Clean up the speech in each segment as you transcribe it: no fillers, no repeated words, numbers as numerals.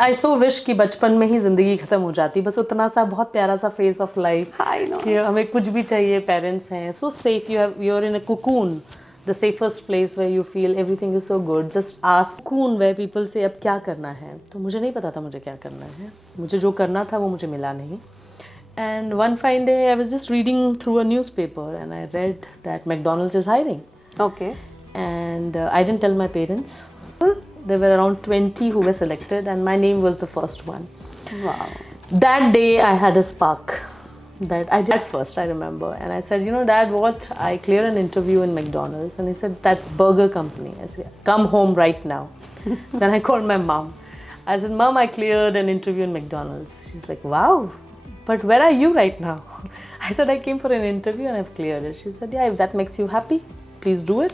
I so wish कि बचपन में ही ज़िंदगी ख़त्म हो जाती, बस उतना सा बहुत प्यारा सा phase of life कि हमें कुछ भी चाहिए, parents हैं, so safe, you're in a cocoon, the safest place where you feel everything is so good. Just ask cocoon where people say अब क्या करना है, तो मुझे नहीं पता था मुझे क्या करना है, मुझे जो करना था वो मुझे मिला नहीं. And one fine day I was just reading through a newspaper and I read that McDonald's is hiring. Okay. And I didn't tell my parents. There were around 20 who were selected and my name was the first one. Wow. That day I had a spark that I did first, I remember. And I said, Dad, what? I cleared an interview in McDonald's. And he said, that burger company. I said, come home right now. Then I called my mom. I said, Mom, I cleared an interview in McDonald's. She's like, wow, but where are you right now? I said, I came for an interview and I've cleared it. She said, yeah, if that makes you happy, please do it.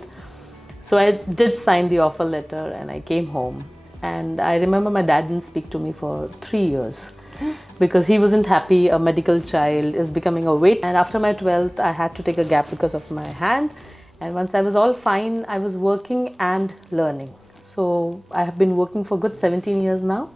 So I did sign the offer letter and I came home. And I remember my dad didn't speak to me for 3 years because he wasn't happy. A medical child is becoming a weight. And after my 12th, I had to take a gap because of my hand. And once I was all fine, I was working and learning. So I have been working for good 17 years now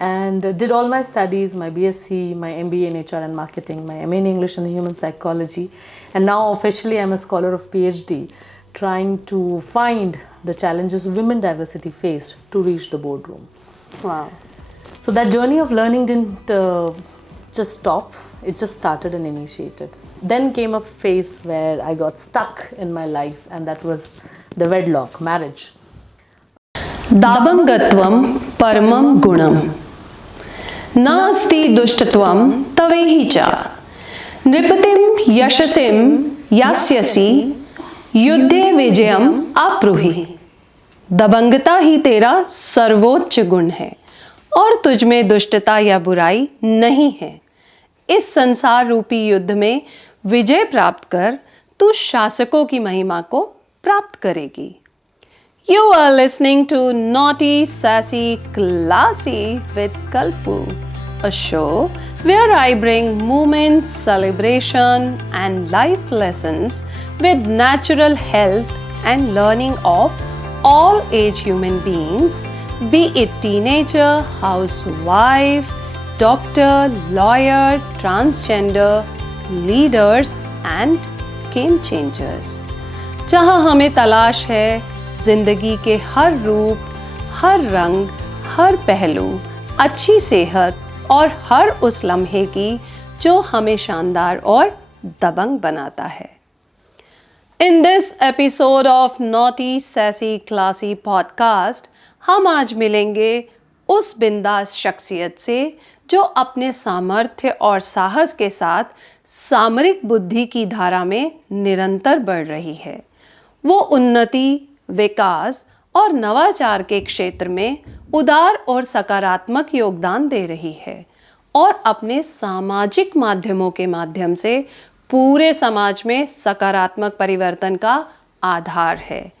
and did all my studies, my BSc, my MBA in HR and marketing, my MA in English and human psychology. And now officially I'm a scholar of PhD, trying to find the challenges women diversity faced to reach the boardroom. Wow. So that journey of learning didn't just stop, it just started and initiated. Then came a phase where I got stuck in my life and that was the wedlock, marriage. दाबंगत्वं परमं गुणं नास्ति दुष्टत्वं तवेहि च नृपतिं यशसिं यास्यसि युद्धे विजयम आप्रुहि. दबंगता ही तेरा सर्वोच्च गुण है और तुझ में दुष्टता या बुराई नहीं है. इस संसार रूपी युद्ध में विजय प्राप्त कर तू शासकों की महिमा को प्राप्त करेगी. You are listening to Naughty Sassy Classy with Kalpu, a show where I bring moments, celebration and life lessons with natural health and learning of all age human beings, be it teenager, housewife, doctor, lawyer, transgender, leaders and game changers. जहाँ हमें तलाश है जिंदगी के हर रूप, हर रंग, हर पहलू, अच्छी सेहत और हर उस लम्हे की जो हमें शानदार और दबंग बनाता है. In this episode of Naughty Sassy Classy PODCAST, हम आज मिलेंगे उस बिंदास शख्सियत से जो अपने सामर्थ्य और साहस के साथ सामरिक बुद्धि की धारा में निरंतर बढ़ रही है. वो उन्नति, विकास और नवाचार के क्षेत्र में उदार और सकारात्मक योगदान दे रही है और अपने सामाजिक माध्यमों के माध्यम से पूरे समाज में सकारात्मक परिवर्तन का आधार है.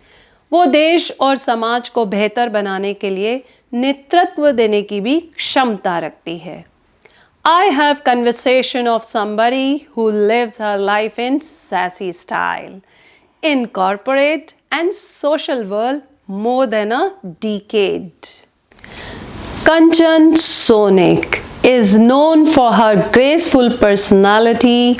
वो देश और समाज को बेहतर बनाने के लिए नेतृत्व देने की भी क्षमता रखती है. I have conversation of somebody who lives her life in sassy style, in corporate and social world more than a decade. Kanchan Sonik is known for her graceful personality,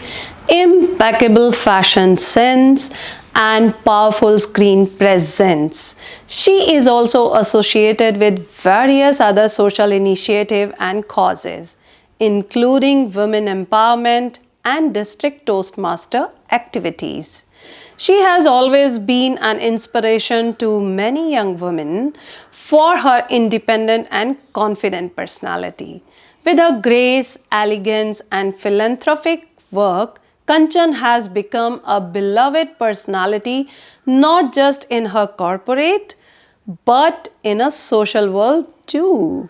impeccable fashion sense, and powerful screen presence. She is also associated with various other social initiatives and causes, including women empowerment and district Toastmaster activities. She has always been an inspiration to many young women for her independent and confident personality. With her grace, elegance, and philanthropic work, Kanchan has become a beloved personality not just in her corporate but in a social world too.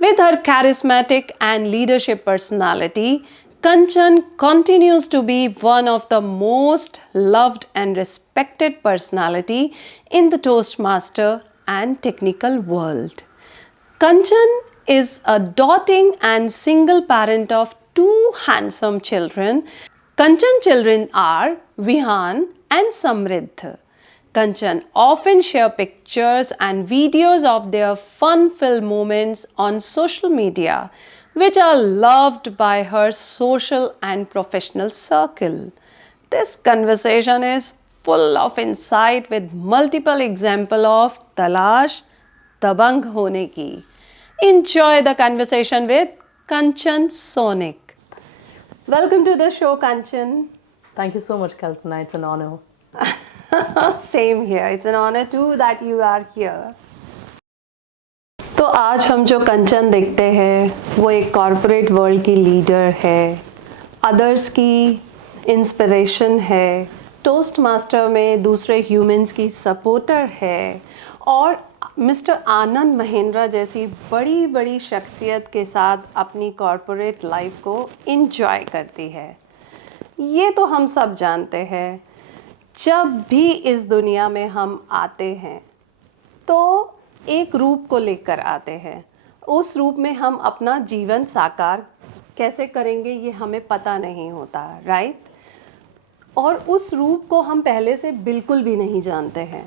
With her charismatic and leadership personality, Kanchan continues to be one of the most loved and respected personality in the Toastmaster and technical world. Kanchan is a doting and single parent of 2 handsome children. Kanchan children are Vihan and Samriddh. Kanchan often share pictures and videos of their fun-filled moments on social media, which are loved by her social and professional circle. This conversation is full of insight with multiple examples of talash, dabang hone ki. Enjoy the conversation with Kanchan Sonik. Welcome to the show, Kanchan. Thank you so much, Kalpana. It's an honor. Same here. It's an honor too that you are here. तो आज हम जो कंचन देखते हैं वो एक corporate world की leader है, अदर्स की इंस्पिरेशन है, टोस्ट मास्टर में दूसरे ह्यूमंस की सपोर्टर है और मिस्टर आनंद महेंद्रा जैसी बड़ी बड़ी शख्सियत के साथ अपनी कॉरपोरेट लाइफ को एंजॉय करती है। ये तो हम सब जानते हैं। जब भी इस दुनिया में हम आते हैं तो एक रूप को लेकर आते हैं। उस रूप में हम अपना जीवन साकार कैसे करेंगे ये हमें पता नहीं होता, राइट? और उस रूप को हम पहले से बिल्कुल भी नहीं जानते हैं।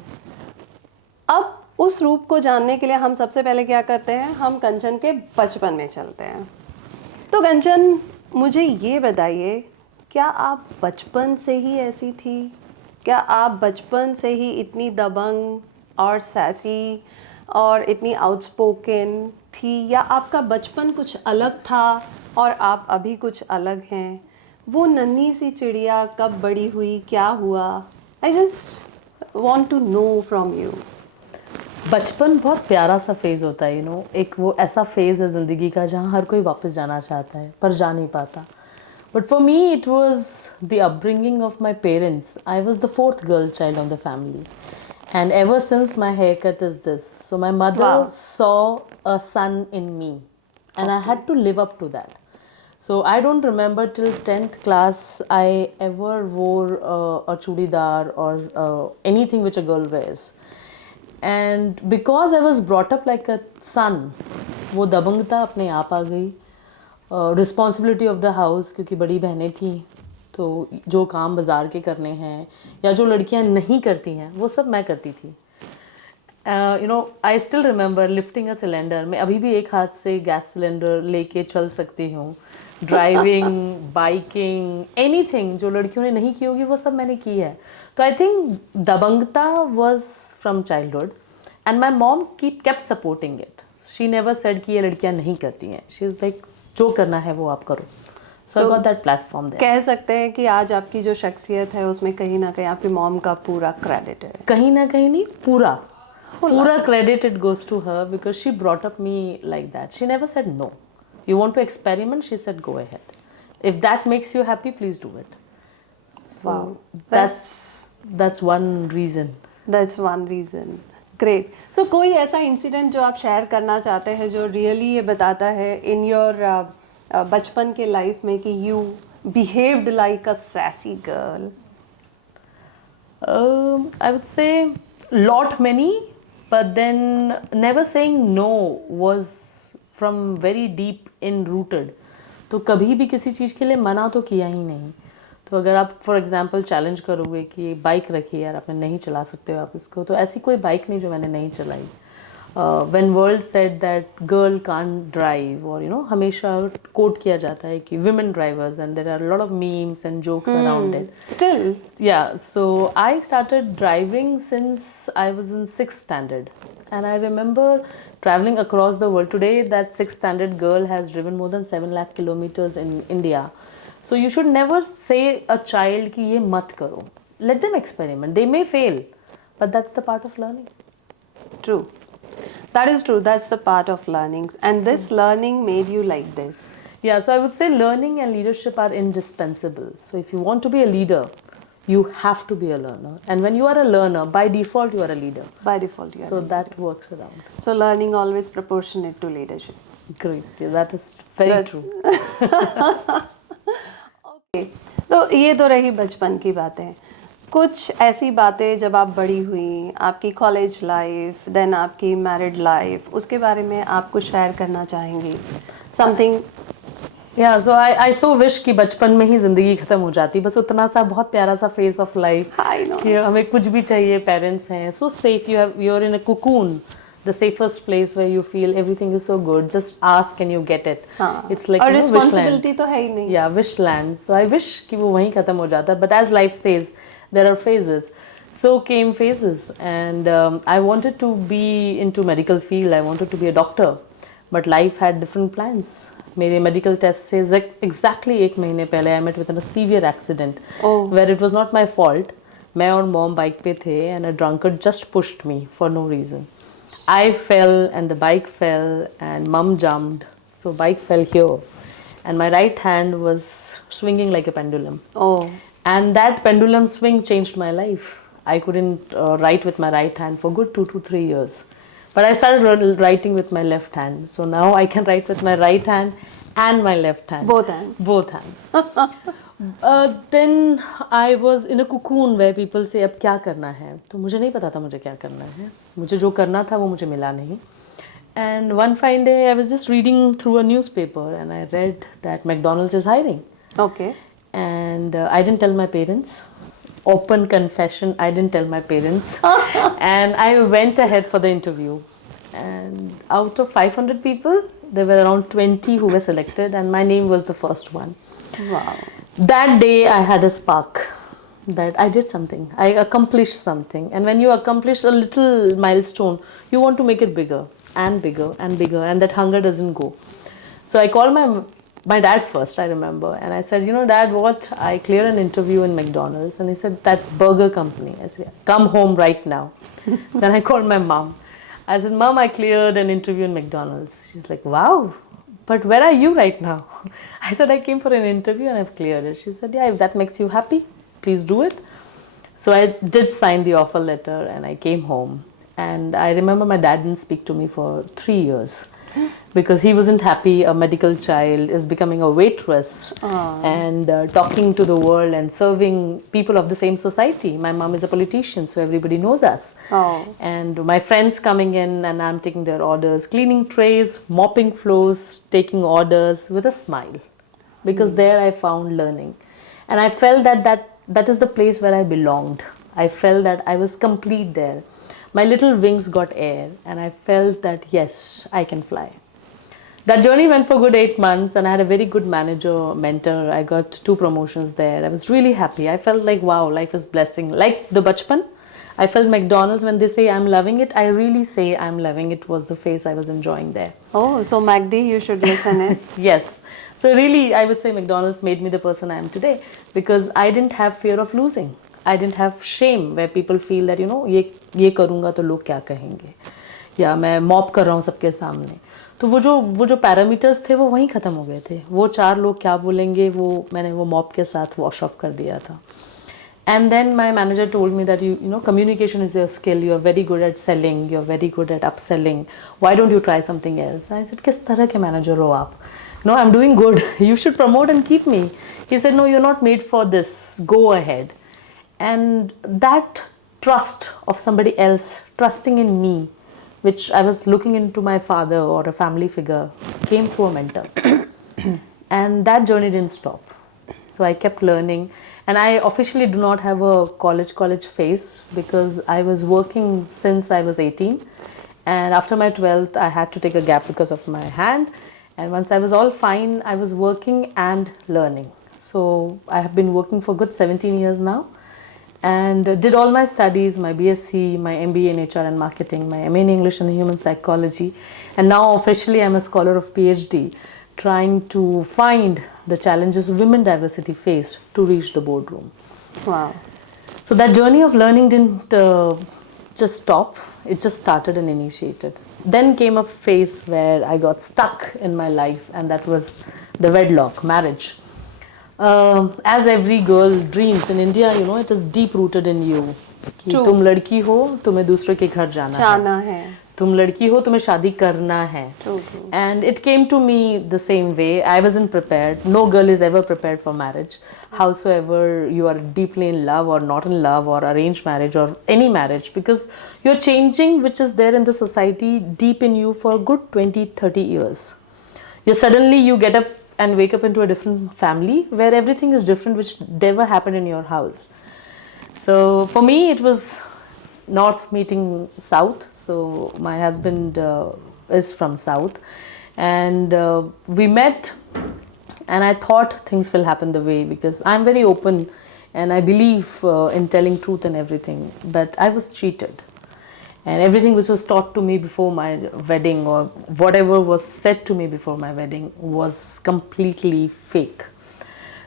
अब उस रूप को जानने के लिए हम सबसे पहले क्या करते हैं? हम कंचन के बचपन में चलते हैं। तो कंचन, मुझे ये बताइए, क्या आप बचपन से ही ऐसी थी? क्या आप बचपन से ही इतनी दबंग और सैसी और इतनी आउटस्पोकन थी, या आपका बचपन कुछ अलग था और आप अभी कुछ अलग हैं? वो नन्ही सी चिड़िया कब बड़ी हुई, क्या हुआ? I just want to know from you. बचपन बहुत प्यारा सा फेज़ होता है, एक वो ऐसा फेज़ है ज़िंदगी का जहाँ हर कोई वापस जाना चाहता है पर जा नहीं पाता। But for me, it was the upbringing of my parents. I was the fourth girl child of the family. And ever since, my haircut is this. So my mother saw a son in me. And I had to live up to that. So I don't remember till 10th class I ever wore a chudidar or anything which a girl wears. And because I was brought up like a son, वो दबंगता अपने आप आ गई। Responsibility of the house, क्योंकि बड़ी बहनें थी तो जो काम बाज़ार के करने हैं या जो लड़कियां नहीं करती हैं वो सब मैं करती थी। I still remember lifting a cylinder. मैं अभी भी एक हाथ से गैस सिलेंडर लेके चल सकती हूँ। ड्राइविंग, बाइकिंग, एनीथिंग जो लड़कियों ने नहीं की होगी वो सब मैंने की है। तो आई थिंक दबंगता was from childhood and my mom kept supporting it. She never said कि ये लड़कियाँ नहीं करती हैं। शी इज़ लाइक जो करना है वो आप करो। So I got that platform there. कह सकते हैं कि आज आपकी जो शख्सियत है उसमें कहीं ना कहीं आपकी मॉम का पूरा क्रेडिट है। कहीं ना कहीं नहीं, पूरा credit it goes to her because she brought up me like that. She never said no, you want to experiment, she said go ahead, if that makes you happy please do it. So that's one reason. Great. So कोई ऐसा incident जो आप share करना चाहते हैं जो really ये बताता है इन योर बचपन के लाइफ में कि you behaved like a sassy girl? I would say lot many, but then never saying no was from very deep in rooted. तो कभी भी किसी चीज़ के लिए मना तो किया ही नहीं। तो अगर आप फॉर एग्जांपल चैलेंज करोगे कि बाइक रखी यार आपने नहीं चला सकते हो आप इसको, तो ऐसी कोई बाइक नहीं जो मैंने नहीं चलाई। When world said that girl can't drive, और हमेशा कोट किया जाता है कि women drivers, and there are lot of memes and jokes around it still. Yeah so I started driving since I was in 6th standard, and I remember traveling across the world. Today that 6th standard girl has driven more than 7 lakh kilometers in India. So you should never say a child कि ये मत करो. Let them experiment. They may fail, but that's the part of learning. True. That is true. That's the part of learning. And this learning made you like this. Yeah, so I would say learning and leadership are indispensable. So if you want to be a leader, you have to be a learner. And when you are a learner, by default you are a leader. By default you are. So that works around. So learning always proportionate to leadership. Great. Yeah, that is very true. Okay, तो ये तो रही बचपन की बातें। कुछ ऐसी बातें जब आप बड़ी हुई, आपकी कॉलेज लाइफ, देन आपकी मैरिड लाइफ, उसके बारे में आप कुछ शेयर करना चाहेंगी? Something Yeah, so I so wish कि बचपन में ही ज़िंदगी ख़त्म हो जाती, बस उतना सा बहुत प्यारा सा phase of life I know. कि हमें कुछ भी चाहिए, parents हैं, so safe, you're in a cocoon, the safest place where you feel everything is so good, just ask and you get it. हाँ. It's like और wish land. responsibility तो है ही नहीं. Yeah, wish land. So I wish कि वो वहीं ख़त्म हो जाता, but as life says, there are phases. So came phases, and I wanted to be into medical field. I wanted to be a doctor, but life had different plans. मेरे medical test से exactly एक महीने पहले I met with a severe accident, where it was not my fault. मैं और mom bike पे थे, and a drunkard just pushed me for no reason. I fell, and the bike fell, and mom jumped, so bike fell here, and my right hand was swinging like a pendulum. Oh. And that pendulum swing changed my life. I couldn't write with my right hand for good 2 to 3 years. But I started writing with my left hand. So now I can write with my right hand and my left hand. Both hands. Both hands. Then I was in a cocoon where people say अब क्या करना है, तो मुझे नहीं पता था मुझे क्या करना है, मुझे जो करना था वो मुझे मिला नहीं. And one fine day I was just reading through a newspaper and I read that McDonald's is hiring. Okay. And I didn't tell my parents. Open confession, I didn't tell my parents. And I went ahead for the interview. And out of 500 people, there were around 20 who were selected, and my name was the first one. Wow. That day I had a spark that I did something. I accomplished something. And when you accomplish a little milestone, you want to make it bigger and bigger and bigger, and that hunger doesn't go. So I called my dad first, I remember, and I said, Dad, what? I cleared an interview in McDonald's, and he said, that burger company. I said, come home right now. Then I called my mom. I said, Mom, I cleared an interview in McDonald's. She's like, wow, but where are you right now? I said, I came for an interview and I've cleared it. She said, yeah, if that makes you happy, please do it. So I did sign the offer letter and I came home. And I remember my dad didn't speak to me for 3 years. Because he wasn't happy a medical child is becoming a waitress and talking to the world and serving people of the same society. My mom is a politician, so everybody knows us. And my friends coming in and I'm taking their orders, cleaning trays, mopping floors, taking orders with a smile. Because there I found learning. And I felt that is the place where I belonged. I felt that I was complete there. My little wings got air and I felt that yes, I can fly. That journey went for good 8 months and I had a very good manager, mentor. I got 2 promotions there. I was really happy. I felt like, wow, life is blessing. Like the Bachpan, I felt McDonald's when they say I'm loving it, I really say I'm loving it was the phase I was enjoying there. Oh, so MacD, you should listen it. Yes. So really, I would say McDonald's made me the person I am today because I didn't have fear of losing. I didn't have shame where people feel that, ये करूँगा तो लोग क्या कहेंगे या मैं mop कर रहा हूँ सबके सामने. तो वो जो पैरामीटर्स थे वो वहीं ख़त्म हो गए थे. वो 4 लोग क्या बोलेंगे वो मैंने वो मॉप के साथ वॉश ऑफ कर दिया था. And then my manager told me that communication is your skill. You're very good at selling. You're very good at upselling. Why don't you try something else? I said, किस तरह के manager हो आप? No, I'm doing good. You should promote and keep me. He said, no, you're not made for this. Go ahead. And that trust of somebody else trusting in me, which I was looking into my father or a family figure, came through a mentor. And that journey didn't stop. So I kept learning. And I officially do not have a college phase because I was working since I was 18. And after my 12th, I had to take a gap because of my hand. And once I was all fine, I was working and learning. So I have been working for good 17 years now. And did all my studies, my BSc, my MBA in HR and marketing, my MA in English and Human Psychology. And now officially I'm a scholar of PhD, trying to find the challenges women diversity face to reach the boardroom. Wow. So that journey of learning didn't just stop, it just started and initiated. Then came a phase where I got stuck in my life, and that was the wedlock, marriage. As every girl dreams in India, it is deep rooted in you. कि तुम लड़की हो, तुम्हें दूसरे के घर जाना है. तुम लड़की हो, तुम्हें शादी करना है. And it came to me the same way. I wasn't prepared. No girl is ever prepared for marriage. Howsoever you are deeply in love or not in love or arranged marriage or any marriage, because you're changing which is there in the society deep in you for good 20-30 years. You get and wake up into a different family where everything is different, which never happened in your house. So for me, it was north meeting south. So my husband is from south, and we met, and I thought things will happen the way, because I'm very open and I believe in telling truth and everything. But I was cheated, and everything which was taught to me before my wedding, or whatever was said to me before my wedding, was completely fake.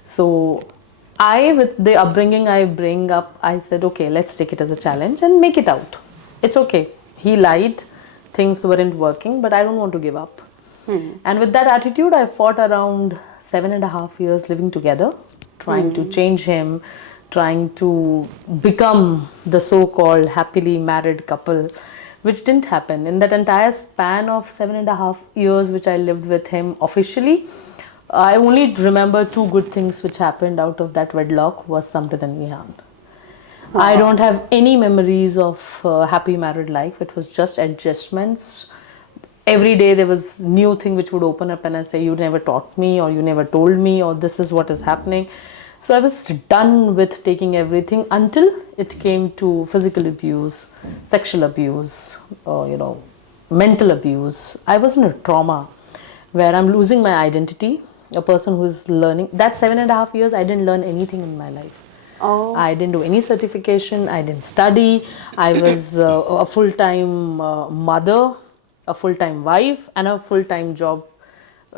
So I, with the upbringing I bring up, I said, okay, let's take it as a challenge and make it out. It's okay. He lied, things weren't working, but I don't want to give up. And with that attitude, I fought around 7.5 years living together, trying to change him, trying to become the so-called happily married couple, which didn't happen. In that entire span of 7.5 years which I lived with him officially, I only remember 2 good things which happened out of that wedlock was Samrit and Vihan. I don't have any memories of happy married life. It was just adjustments. Every day there was new thing which would open up and I say, you never taught me, or you never told me, or this is what is happening. So I was done with taking everything until it came to physical abuse, sexual abuse, mental abuse. I was in a trauma where I'm losing my identity, a person who is learning. That 7.5 years, I didn't learn anything in my life. Oh. I didn't do any certification. I didn't study. I was a full-time mother, a full-time wife, and a full-time job,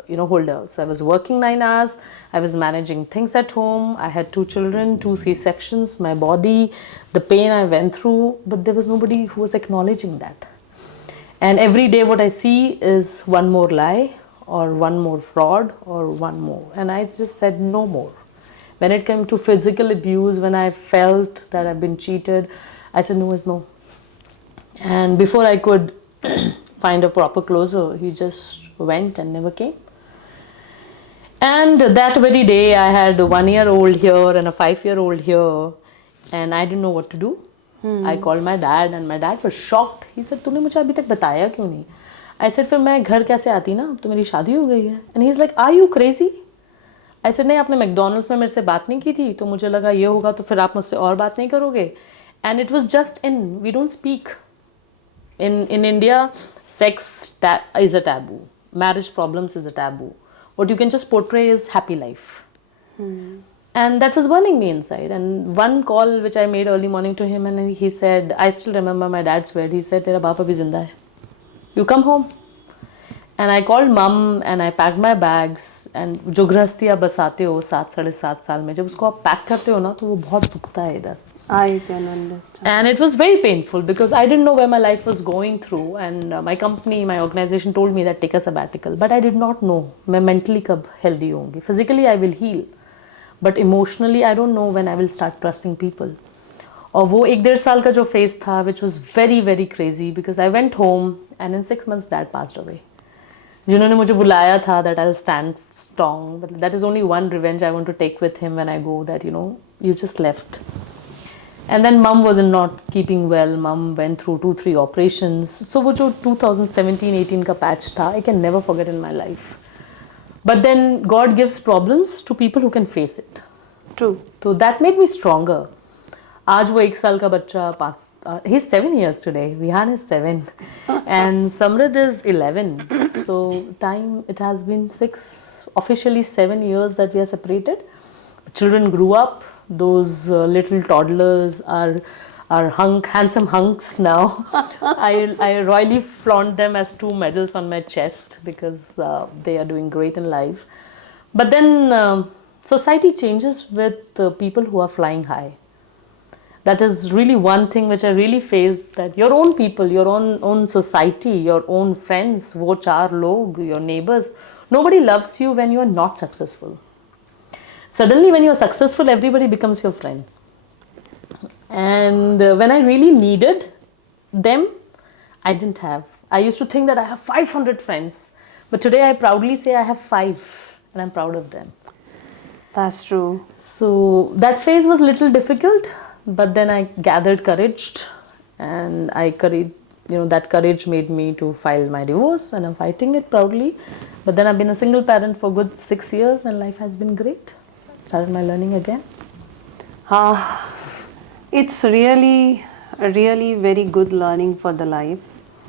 holder. So I was working 9 hours. I was managing things at home. I had 2 children, 2 C-sections, my body, the pain I went through, but there was nobody who was acknowledging that. And every day what I see is one more lie, or one more fraud, or one more. And I just said no more. When it came to physical abuse, when I felt that I've been cheated, I said no is no. And before I could find a proper closer, he just went and never came. And that very day, I had a 1-year-old here and a 5-year-old here, and I didn't know what to do. I called my dad, and my dad was shocked. He said, "तूने मुझे अभी तक बताया क्यों नहीं?" I said, "फिर मैं घर कैसे आती ना? तो मेरी शादी हो गई है." And he's like, "Are you crazy?" I said, "नहीं, आपने मैकडॉनल्ड्स में मेरे से बात नहीं की थी, तो मुझे लगा ये होगा तो फिर आप मुझसे और बात नहीं करोगे." And it was just we don't speak. In India, sex is a taboo. Marriage problems is a taboo. What you can just portray is happy life. And that was burning me inside. And one call which I made early morning to him, and he said, I still remember my dad's word. He said, "Tera baap abhi zinda hai. You come home." And I called mom and I packed my bags. And जो गृहस्थी आप बसाते हो 7-7.5 साल में, जब उसको आप pack करते हो ना, तो वो बहुत दुखता है इधर. I can understand. And it was very painful because I didn't know where my life was going through, and my company, my organization told me that take a sabbatical, but I did not know मैं mentally कब healthy होंगी. Physically I will heal, but emotionally I don't know when I will start trusting people. और वो 1-1.5 साल का जो phase था, which was very very crazy because I went home and in 6 months dad passed away. जिन्होंने मुझे बुलाया था that I'll stand strong, but that is only one revenge I want to take with him when I go, that you just left. And then mom was not keeping well. Mom went through 2-3 operations. So वो जो 2017-18 का patch था, I can never forget in my life. But then God gives problems to people who can face it. True. So that made me stronger. आज वो 1 साल का बच्चा he's 7 years today. Vihan is 7 and Samrit is 11. So it has been officially 7 years that we are separated. Children grew up. Those little toddlers are handsome hunks now. I royally flaunt them as 2 medals on my chest because they are doing great in life. But then society changes with people who are flying high. That is really one thing which I really faced, that your own people, your own society, your own friends, wo 4 log, your neighbors, nobody loves you when you are not successful. Suddenly when you're successful, everybody becomes your friend. And when I really needed them, I didn't have. I used to think that I have 500 friends. But today I proudly say I have 5 and I'm proud of them. That's true. So that phase was a little difficult, but then I gathered courage and I that courage made me to file my divorce, and I'm fighting it proudly. But then I've been a single parent for good 6 years, and life has been great. Started my learning again. It's really very good learning for the life.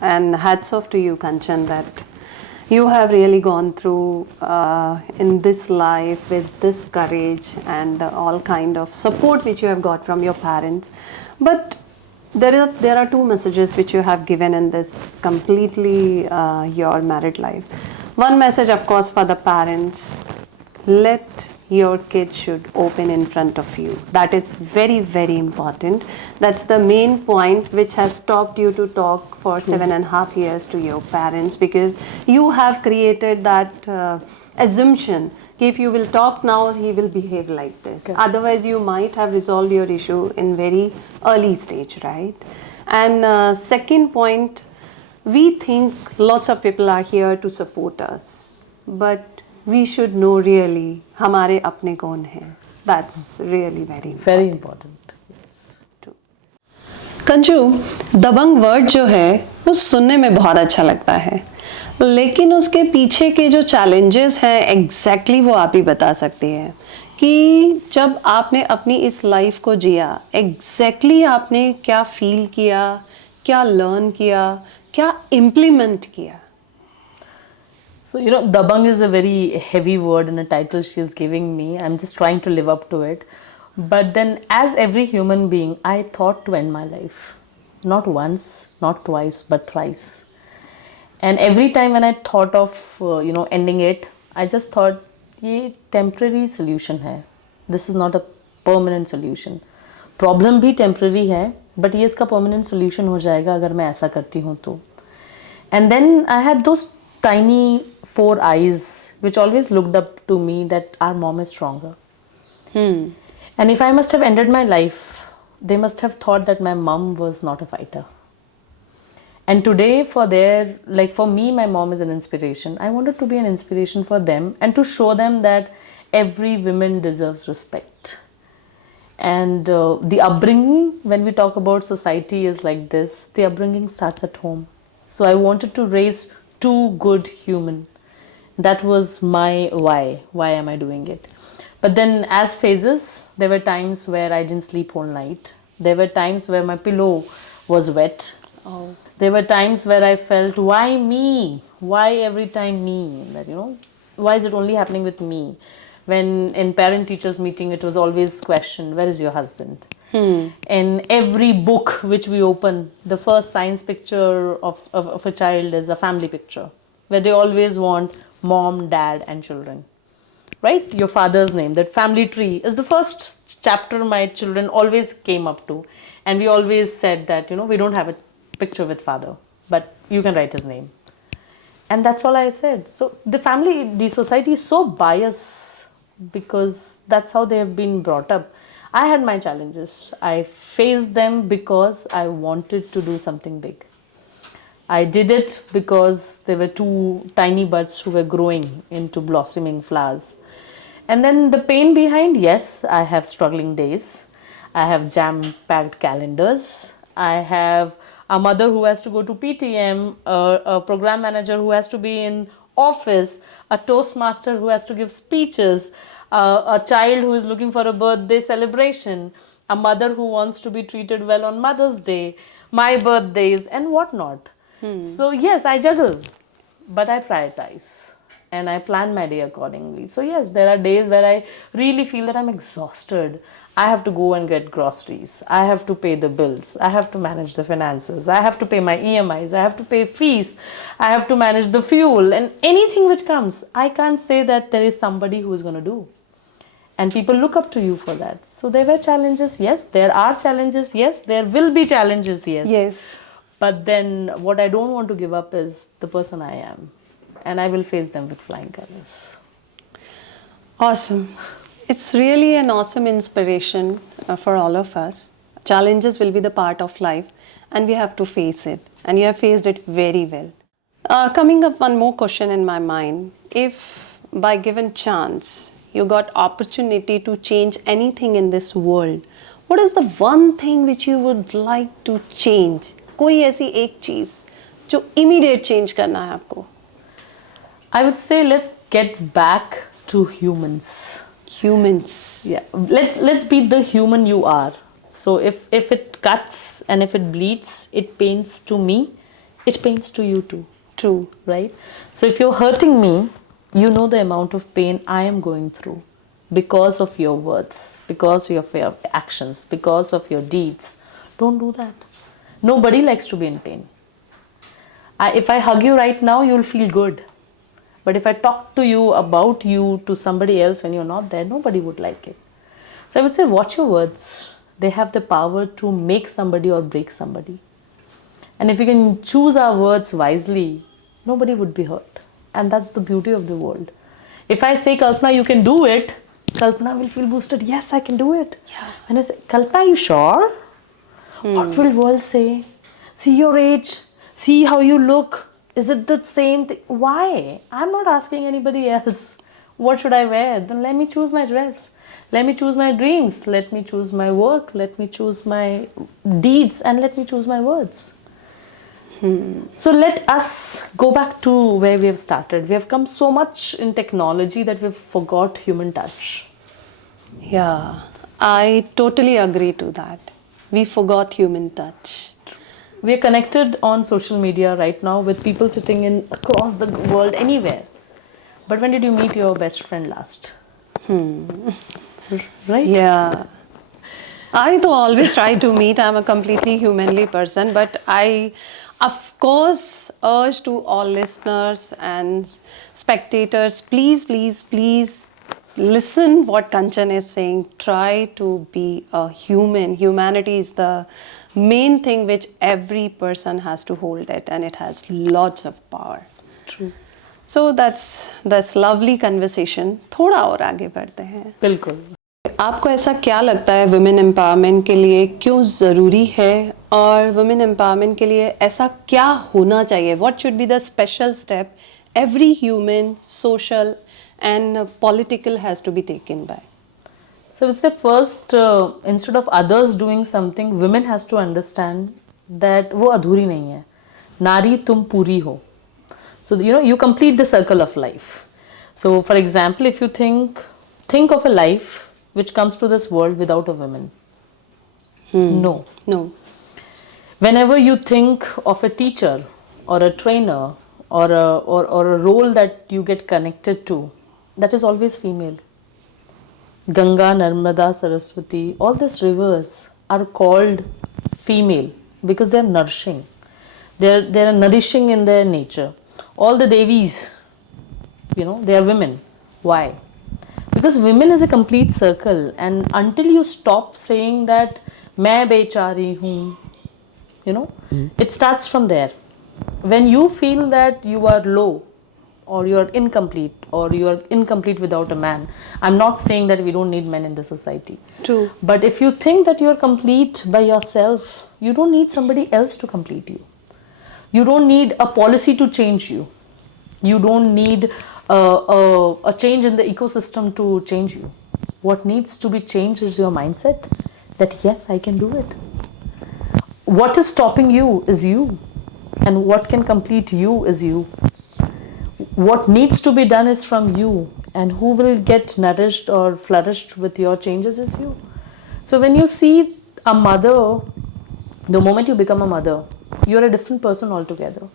And hats off to you, Kanchan, that you have really gone through in this life with this courage and all kind of support which you have got from your parents. But there are two messages which you have given in this completely your married life. One message, of course, for the parents: let your kid should open in front of you. That is very important. That's the main point which has stopped you to talk for 7.5 years to your parents, because you have created that assumption, if you will talk now, he will behave like this. Okay. Otherwise you might have resolved your issue in very early stage, right? And second point, we think lots of people are here to support us, but we should know really हमारे अपने कौन हैं. That's really very important. Very important. Kanchu, Dabangg word जो है वो सुनने में बहुत अच्छा लगता है, लेकिन उसके पीछे के जो चैलेंजेस हैं एग्जैक्टली वो आप ही बता सकती हैं कि जब आपने अपनी इस लाइफ को जिया, एग्जैक्टली आपने क्या फील किया, क्या लर्न किया, क्या इम्प्लीमेंट किया? So, Dabang is a very heavy word and a title she is giving me. I'm just trying to live up to it. But then, as every human being, I thought to end my life. Not once, not twice, but thrice. And every time when I thought of, ending it, I just thought, ये temporary solution है. This is not a permanent solution. Problem भी temporary है, but ये इसका permanent solution हो जाएगा अगर मैं ऐसा करती हूँ तो. And then I had those tiny 4 eyes which always looked up to me that our mom is stronger. And if I must have ended my life, they must have thought that my mom was not a fighter. And today for me, my mom is an inspiration. I wanted to be an inspiration for them and to show them that every woman deserves respect. And the upbringing, when we talk about society, is like this. The upbringing starts at home. So I wanted to raise 2 good human. That was my why. Why am I doing it? But then as phases, there were times where I didn't sleep whole night. There were times where my pillow was wet. Oh. There were times where I felt, why me? Why every time me? That, why is it only happening with me? When in parent-teachers meeting, it was always questioned, where is your husband? In every book which we open, the first science picture of a child is a family picture, where they always want mom, dad, and children. Right? Your father's name, that family tree is the first chapter my children always came up to. And we always said that, we don't have a picture with father, but you can write his name. And that's all I said. So the society is so biased because that's how they have been brought up. I had my challenges. I faced them because I wanted to do something big. I did it because there were 2 tiny buds who were growing into blossoming flowers. And then the pain behind, yes, I have struggling days. I have jam-packed calendars. I have a mother who has to go to PTM, a program manager who has to be in office, a toastmaster who has to give speeches, a child who is looking for a birthday celebration, a mother who wants to be treated well on Mother's Day, my birthdays and whatnot. So yes, I juggle, but I prioritize and I plan my day accordingly. So yes, there are days where I really feel that I'm exhausted. I have to go and get groceries. I have to pay the bills. I have to manage the finances. I have to pay my EMIs. I have to pay fees. I have to manage the fuel and anything which comes. I can't say that there is somebody who is going to do. And people look up to you for that. So there were challenges. Yes, there are challenges. Yes, there will be challenges. Yes. Yes. But then what I don't want to give up is the person I am. And I will face them with flying colors. Awesome. It's really an awesome inspiration for all of us. Challenges will be the part of life and we have to face it. And you have faced it very well. Coming up, one more question in my mind. If by given chance, you got opportunity to change anything in this world, what is the one thing which you would like to change कोई ऐसी एक चीज जो immediate change करना है आपको? I would say let's get back to humans. Humans. Yeah, let's be the human you are. So if it cuts and if it bleeds, it pains to me, it pains to you too. True. Right? So if you're hurting me, you know the amount of pain I am going through because of your words, because of your actions, because of your deeds. Don't do that. Nobody likes to be in pain. If I hug you right now, you'll feel good. But if I talk to you about you to somebody else when you're not there, nobody would like it. So I would say watch your words. They have the power to make somebody or break somebody. And if we can choose our words wisely, nobody would be hurt. And that's the beauty of the world. If I say, Kalpana, you can do it, Kalpana will feel boosted. Yes, I can do it. Yeah. And I say, Kalpana, are you sure? What will world say? See your age. See how you look. Is it the same thing? Why? I'm not asking anybody else. What should I wear? Then let me choose my dress. Let me choose my dreams. Let me choose my work. Let me choose my deeds. And let me choose my words. So let us go back to where we have started. We have come so much in technology that we've forgot human touch. Yeah, I totally agree to that. We forgot human touch. We are connected on social media right now with people sitting in across the world anywhere. But when did you meet your best friend last? Right? Yeah. I though always try to meet. I'm a completely humanly person, but I, of course, urge to all listeners and spectators, please, please, please listen what Kanchan is saying. Try to be a human. Humanity is the main thing which every person has to hold it, and it has lots of power. True. So that's lovely conversation. थोड़ा और आगे बढ़ते हैं. बिल्कुल. आपको ऐसा क्या लगता है वुमेन एम्पावरमेंट के लिए क्यों ज़रूरी है, और वुमेन एम्पावरमेंट के लिए ऐसा क्या होना चाहिए? What should be the special step every human, social and political has to be taken by? So it's the first, instead of others doing something, women has to understand that वो अधूरी नहीं है. नारी तुम पूरी हो. So you complete the circle of life. So for example, if you think of a life which comes to this world without a woman. No. Whenever you think of a teacher or a trainer or a role that you get connected to, that is always female. Ganga, Narmada, Saraswati, all these rivers are called female because they are nourishing. They are nourishing in their nature. All the Devis, they are women. Why? Because women is a complete circle, and until you stop saying that मैं बेचारी हूँ, it starts from there. When you feel that you are low or you are incomplete without a man, I'm not saying that we don't need men in the society. True. But if you think that you are complete by yourself, you don't need somebody else to complete you. You don't need a policy to change you. You don't need a change in the ecosystem to change you. What needs to be changed is your mindset that yes, I can do it. What is stopping you is you, and what can complete you is you. What needs to be done is from you, and who will get nourished or flourished with your changes is you. So when you see a mother, the moment you become a mother, you're a different person altogether.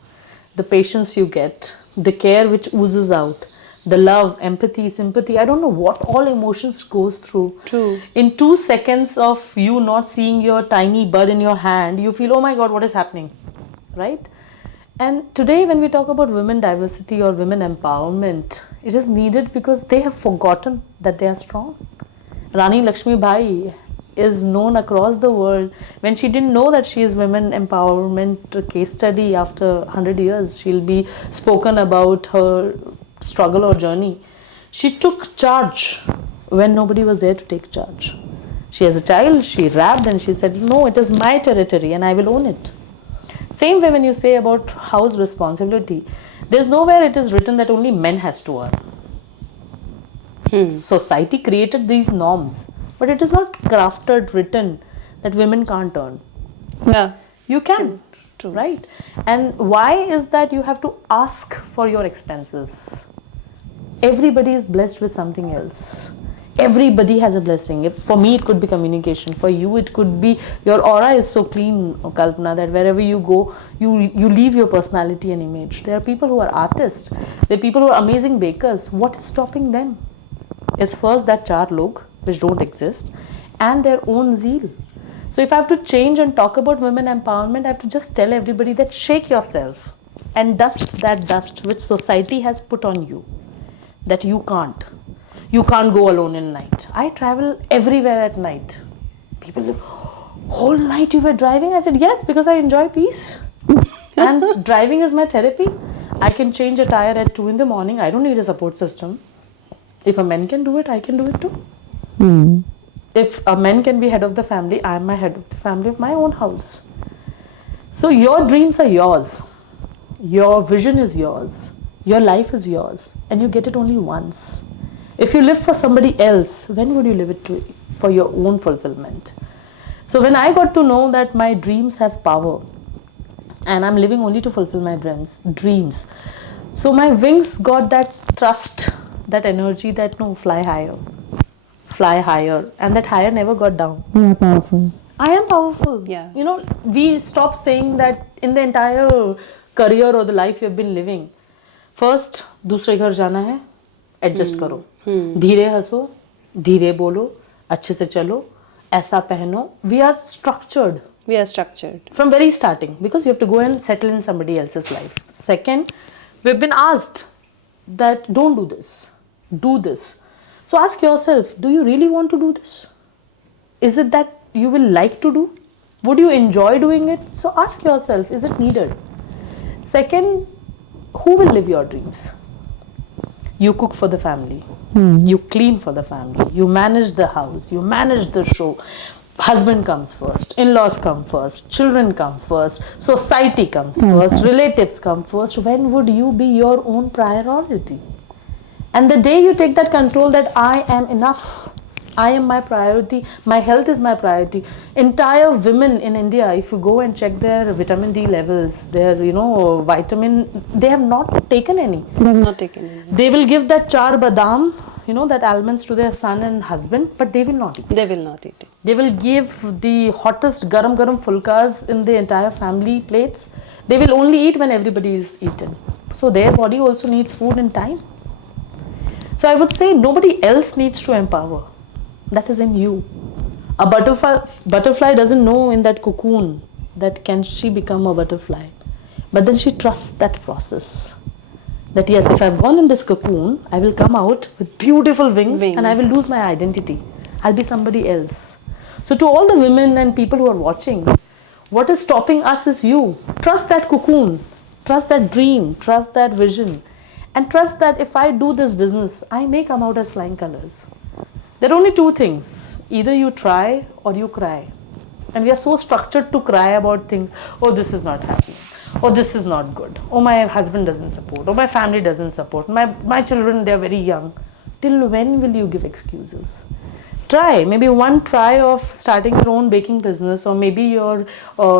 The patience you get, the care which oozes out, the love, empathy, sympathy, I don't know what all emotions goes through. True. In 2 seconds of you not seeing your tiny bud in your hand, you feel, oh my God, what is happening? Right? And today when we talk about women diversity or women empowerment, it is needed because they have forgotten that they are strong. Rani Lakshmi Bai is known across the world. When she didn't know that she is women empowerment case study, after 100 years, she'll be spoken about her struggle or journey. She took charge when nobody was there to take charge. She as a child, she rapped and she said, no, it is my territory and I will own it. Same way when you say about house responsibility, there's nowhere it is written that only men has to earn. Society created these norms, but it is not crafted, written that women can't earn. Yeah. You can. True. Right? And why is that you have to ask for your expenses? Everybody is blessed with something else. Everybody has a blessing. For me, it could be communication. For you, it could be your aura is so clean, Kalpana, that wherever you go, you leave your personality and image. There are people who are artists. There are people who are amazing bakers. What is stopping them? It's first that char log, which don't exist, and their own zeal. So if I have to change and talk about women empowerment, I have to just tell everybody that shake yourself and dust that dust which society has put on you, that you can't. You can't go alone in night. I travel everywhere at night. People look, whole night you were driving? I said, yes, because I enjoy peace. And driving is my therapy. I can change a tire at 2 in the morning. I don't need a support system. If a man can do it, I can do it too. If a man can be head of the family, I am my head of the family of my own house. So your dreams are yours. Your vision is yours. Your life is yours. And you get it only once. If you live for somebody else, when would you live it for your own fulfillment? So when I got to know that my dreams have power, and I'm living only to fulfill my dreams. So my wings got that thrust, that energy that no, fly higher, and that higher never got down. You are powerful. I am powerful. Yeah. You know, we stop saying that in the entire career or the life you have been living. First, दूसरे घर जाना है, adjust करो. धीरे हंसो, धीरे बोलो, अच्छे से चलो, ऐसा पहनो. We are structured. We are structured. From very starting, because you have to go and settle in somebody else's life. Second, we've been asked that don't do this, do this. So ask yourself, do you really want to do this? Is it that you will like to do? Would you enjoy doing it? So ask yourself, is it needed? Second, who will live your dreams? You cook for the family. You clean for the family. You manage the house. You manage the show. Husband comes first. In-laws come first. Children come first. Society comes first. Relatives come first. When would you be your own priority? And the day you take that control that I am enough, I am my priority, my health is my priority. Entire women in India, if you go and check their vitamin D levels, their, vitamin, they have not taken any. They have not taken any. They will give that char badam, that almonds to their son and husband, but they will not eat. They will not eat it. They will give the hottest garam fulkas in the entire family plates. They will only eat when everybody is eaten. So their body also needs food and time. So I would say nobody else needs to empower. That is in you. A butterfly doesn't know in that cocoon that can she become a butterfly. But then she trusts that process. That yes, if I've gone in this cocoon, I will come out with beautiful wings and I will lose my identity. I'll be somebody else. So to all the women and people who are watching, what is stopping us is you. Trust that cocoon. Trust that dream. Trust that vision. And trust that if I do this business, I may come out as flying colors. There are only two things. Either you try or you cry. And we are so structured to cry about things. Oh, this is not happening. Oh, this is not good. Oh, my husband doesn't support. Oh, my family doesn't support. My children, they are very young. Till when will you give excuses? Try. Maybe one try of starting your own baking business, or maybe your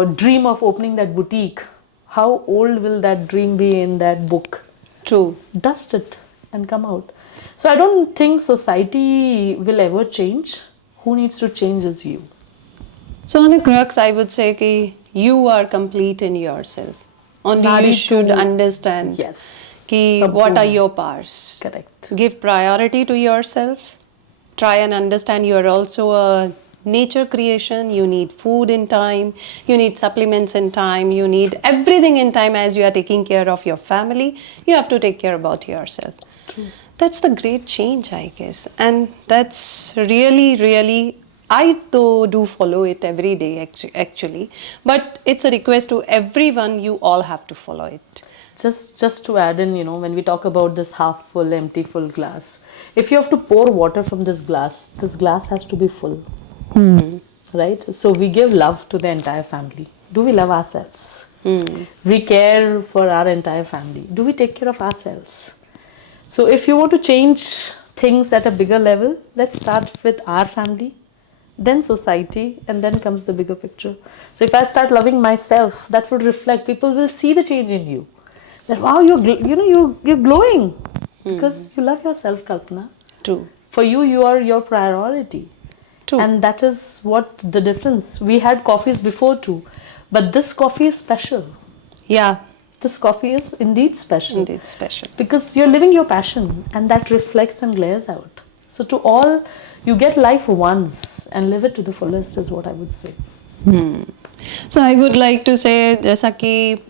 dream of opening that boutique. How old will that dream be in that book? True. Dust it and come out. So I don't think society will ever change. Who needs to change is you. So on a crux, I would say कि you are complete in yourself. Only Nari you should to- understand Yes. कि Sampurna. what are your powers. Correct. Give priority to yourself. Try and understand you are also a nature creation. You need food in time. You need supplements in time. You need everything in time as you are taking care of your family. You have to take care about yourself. True. That's the great change, I guess. And that's really, really, I though do follow it every day actually. But it's a request to everyone, you all have to follow it. Just to add in, when we talk about this half full, empty, full glass, if you have to pour water from this glass has to be full. Right? So we give love to the entire family. Do we love ourselves? We care for our entire family. Do we take care of ourselves? So if you want to change things at a bigger level, let's start with our family. then society, and then comes the bigger picture. So if I start loving myself, that would reflect. People will see the change in you. That wow, you're glowing because you love yourself, Kalpana. True. For you, you are your priority. True. And that is what the difference. We had coffees before too, but this coffee is special. Yeah. This coffee is indeed special. Indeed special. Because you're living your passion and that reflects and glares out. So to all, you get life once and live it to the fullest is what I would say. So I would like to say, जैसा कि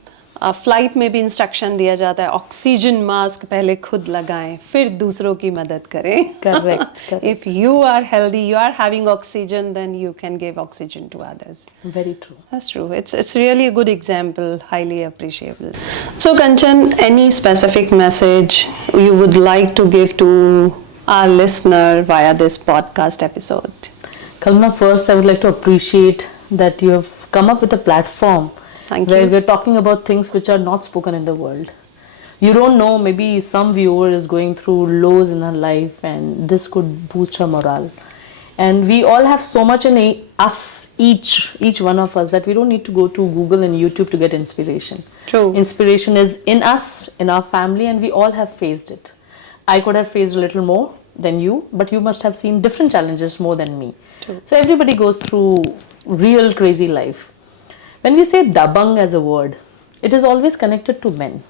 flight में भी instruction दिया जाता है, oxygen mask पहले खुद लगाएं, फिर दूसरों की मदद करें. Correct. If you are healthy, you are having oxygen, then you can give oxygen to others. Very true. That's true. It's really a good example, highly appreciable. So Kanchan, any specific message you would like to give to our listener via this podcast episode? Kalpana, first I would like to appreciate that you have come up with a platform where we're talking about things which are not spoken in the world. You don't know, maybe some viewer is going through lows in her life and this could boost her morale. And we all have so much in us, each one of us, that we don't need to go to Google and YouTube to get inspiration. True. Inspiration is in us, in our family, and we all have faced it. I could have faced a little more than you, but you must have seen different challenges more than me. True. So everybody goes through real crazy life. When we say dabang as a word, it is always connected to men.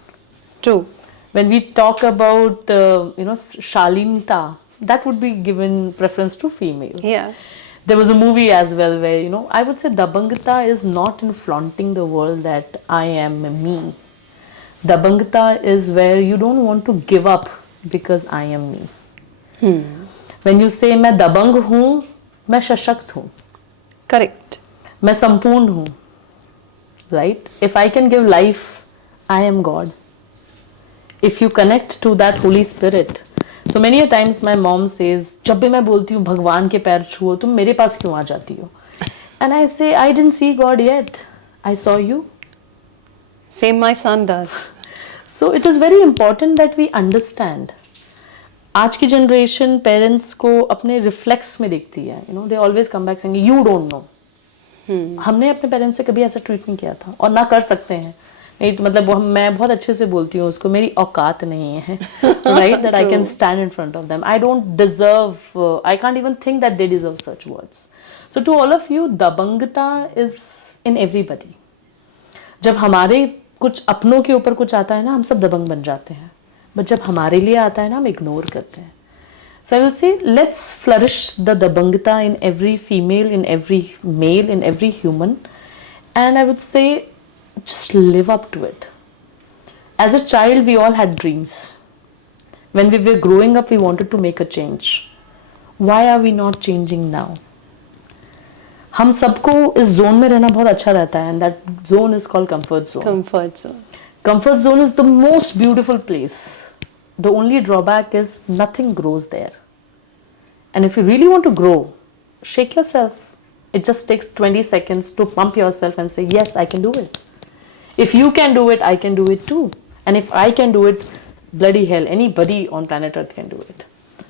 True. When we talk about, shalinta, that would be given preference to female. Yeah. There was a movie as well where, I would say dabangta is not in flaunting the world that I am me. Dabangta is where you don't want to give up because I am me. When you say, मैं दबंग हूँ, मैं सशक्त हूँ. Correct. मैं संपूर्ण हूँ. Right? If I can give life, I am God. If you connect to that Holy Spirit. So many a times my mom says, जब भी मैं बोलती हूँ भगवान के पैर छुओ, तुम मेरे पास क्यों आ जाती हो? And I say, I didn't see God yet. I saw you. Same my son does. So it is very important that we understand. आज की जनरेशन पेरेंट्स को अपने रिफ्लेक्स में देखती है. They always come back saying, you don't know. हमने अपने parents से कभी ऐसा ट्रीट नहीं किया था और ना कर सकते हैं. नहीं तो मतलब मैं बहुत अच्छे से बोलती हूँ उसको, मेरी औकात नहीं है, right, that I can stand in front of them. I don't deserve, I can't even think that they deserve such words. So to all of you, dabangta is in everybody. जब हमारे कुछ अपनों के ऊपर कुछ आता है ना, हम सब दबंग बन जाते हैं. बट जब हमारे लिए आता है ना, हम इग्नोर करते हैं. So I will say, let's flourish the dabangta in every female, in every male, in every human. And I would say, just live up to it. As a child, we all had dreams. When we were growing up, we wanted to make a change. Why are we not changing now? हम सबको इस zone में रहना बहुत अच्छा रहता है, and that zone is called comfort zone. Comfort zone. Comfort zone is the most beautiful place. The only drawback is nothing grows there. And if you really want to grow, shake yourself. It just takes 20 seconds to pump yourself and say, yes, I can do it. If you can do it, I can do it too. And if I can do it, bloody hell, anybody on planet Earth can do it.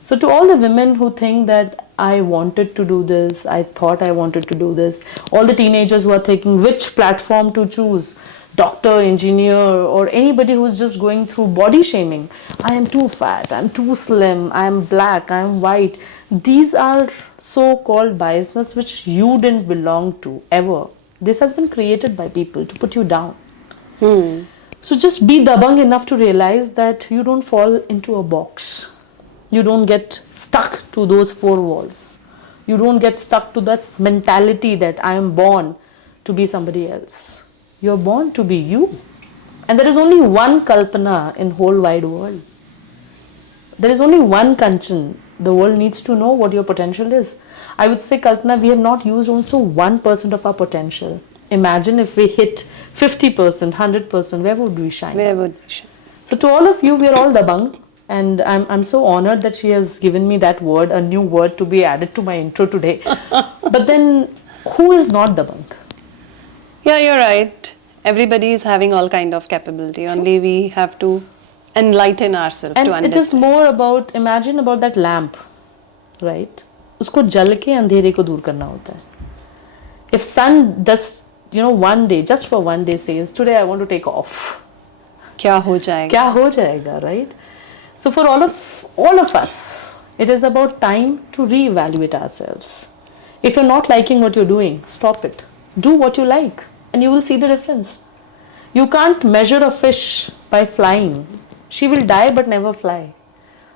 So to all the women who think that I wanted to do this, I thought I wanted to do this, all the teenagers who are thinking which platform to choose, doctor, engineer, or anybody who's just going through body shaming. I am too fat, I'm too slim, I'm black, I'm white. These are so-called biasness which you didn't belong to ever. This has been created by people to put you down. So just be dabang enough to realize that you don't fall into a box. You don't get stuck to those four walls. You don't get stuck to that mentality that I am born to be somebody else. You're born to be you. And there is only one Kalpana in whole wide world. There is only one Kanchan. The world needs to know what your potential is. I would say, Kalpana, we have not used also 1% of our potential. Imagine if we hit 50%, 100%, where would we shine? Where would we shine? So to all of you, we are all dabang. And I'm so honored that she has given me that word, a new word to be added to my intro today. But then, who is not dabang? Yeah, you're right. Everybody is having all kind of capability. Only we have to enlighten ourselves and to understand. It is more about, imagine about that lamp, right? उसको जल के अंधेरे को दूर करना होता है. If sun does, one day, just for one day says, today I want to take off. क्या हो जाएगा, right? So for all of us, it is about time to reevaluate ourselves. If you're not liking what you're doing, stop it. Do what you like and you will see the difference. You can't measure a fish by flying. She will die but never fly.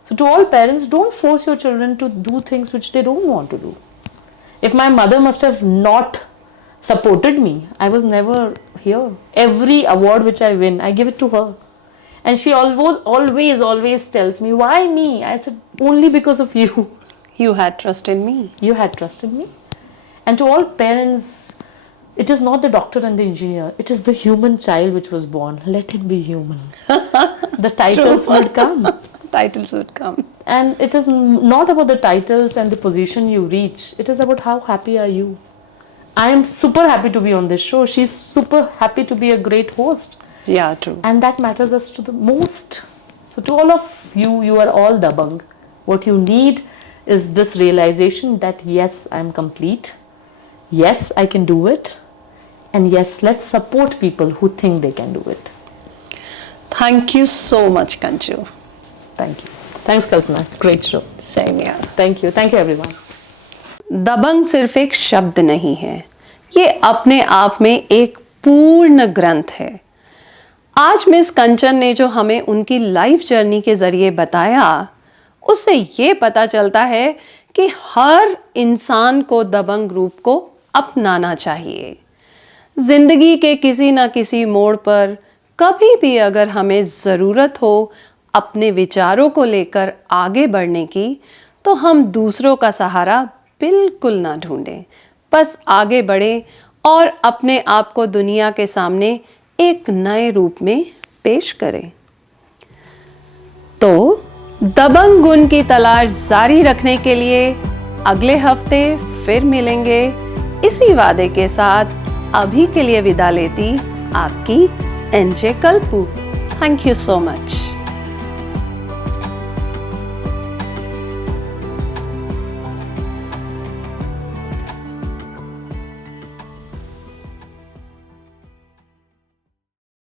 So to all parents, don't force your children to do things which they don't want to do. If my mother must have not supported me, I was never here. Every award which I win, I give it to her. And she always tells me, why me? I said, only because of you. You had trust in me. You had trust in me. And to all parents, it is not the doctor and the engineer. It is the human child which was born. Let it be human. The titles would come. Titles would come. And it is not about the titles and the position you reach. It is about how happy are you. I am super happy to be on this show. She's super happy to be a great host. Yeah, true. And that matters us to the most. So to all of you, you are all Dabang. What you need is this realization that yes, I am complete. Yes, I can do it. And yes, let's support people who think they can do it. Thank you so much, Kanchu. Thank you. Thanks, Kalpana. Great show. Same here. Thank you. Thank you, everyone. दबंग सिर्फ एक शब्द नहीं है, ये अपने आप में एक पूर्ण ग्रंथ है. आज मिस कंचन ने जो हमें उनकी लाइफ जर्नी के जरिए बताया, उससे ये पता चलता है कि हर इंसान को दबंग रूप को अपनाना चाहिए. जिंदगी के किसी ना किसी मोड़ पर कभी भी अगर हमें ज़रूरत हो अपने विचारों को लेकर आगे बढ़ने की, तो हम दूसरों का सहारा बिल्कुल ना ढूंढें. बस आगे बढ़ें और अपने आप को दुनिया के सामने एक नए रूप में पेश करें. तो दबंग गुण की तलाश जारी रखने के लिए अगले हफ्ते फिर मिलेंगे. इसी वादे के साथ अभी के लिए विदा लेती आपकी NJ कल्पू. Thank you so much.